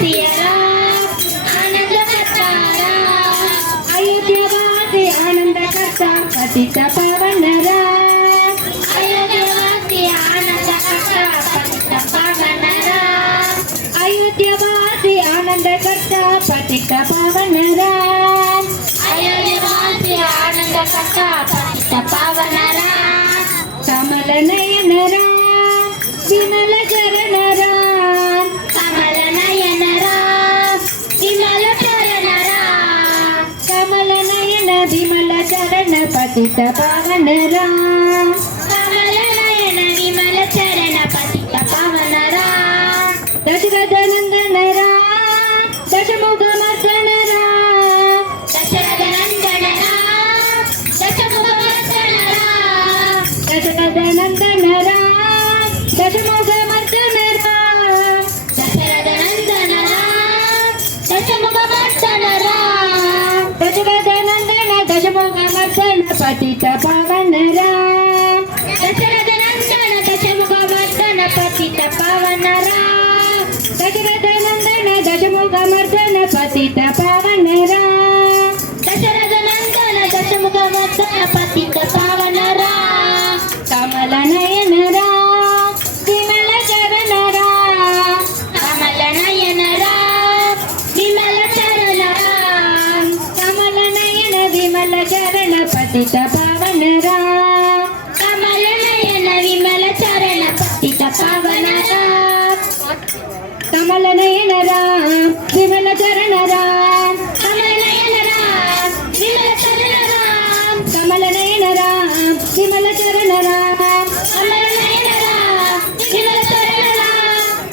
अयोध्यवासियरा आनंद करतारा अयोध्यवासी आनंद करता पतित पावनरा अयोध्यवासी आनंद करता पतित पावनरा अयोध्यवासी आनंद करता पतित पावनरा अयोध्यवासी आनंद करता पतित पावनरा कमल नयनरा विमल चरणरा कमल नयनरा विमल चरणरा कमल नयन विमल चरण पतित पावनरा कमल नयन विमल चरण पतित पावनरा दशरथ नंदनरा दशमुख मर्दनरा दशरथ नंदनरा दशमुख मर्दनरा दशरथ नंदनरा दशमुख मर्दनरा दशरथ नंदनरा दशमुख मर्दनरा दशरथ नंदन दशमुख मर्दन पतित पावनरा दशरथ नंदन दशमुख मर्दन पतित पावनरा दशरथ नंदन दशमुख मर्दन पतित पावनरा दशरथ नंदन दशमुख मर्दन पतित पावनरा कमल नयनरा विमल चरणरा कमल नयनरा विमल चरणरा कमल नयन विमल चरण पतित पावनरा कमल नयन विमल चरण पतित पावनरा कमल नयनरा विमल चरणरा कमल नयनरा विमल चरणरा कमल नयनरा विमल चरणरा कमल नयनरा विमल चरणरा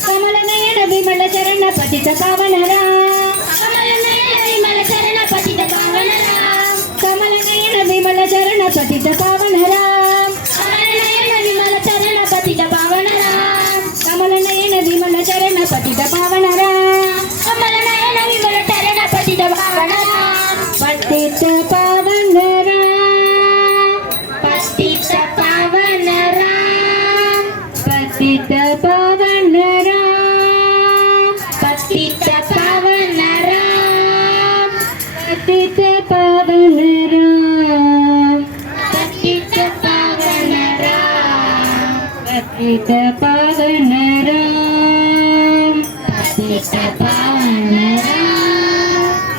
कमल नयन विमल चरण पतित पावनरा कमल नयन विमल चरण पतित पावनरा कमल नयन विमल चरण पतित पावनरा कमल नयन विमल चरण पतित पावनरा कमल नयन विमल चरण पतित पावनरा कमल नयन विमल चरण पतित पावनरा पतित पावनरा पतित पावनरा पतित पावनरा पतित पावनरा पतित पावनरा पतित पावनरा पतित पावनरा पतित पावनरा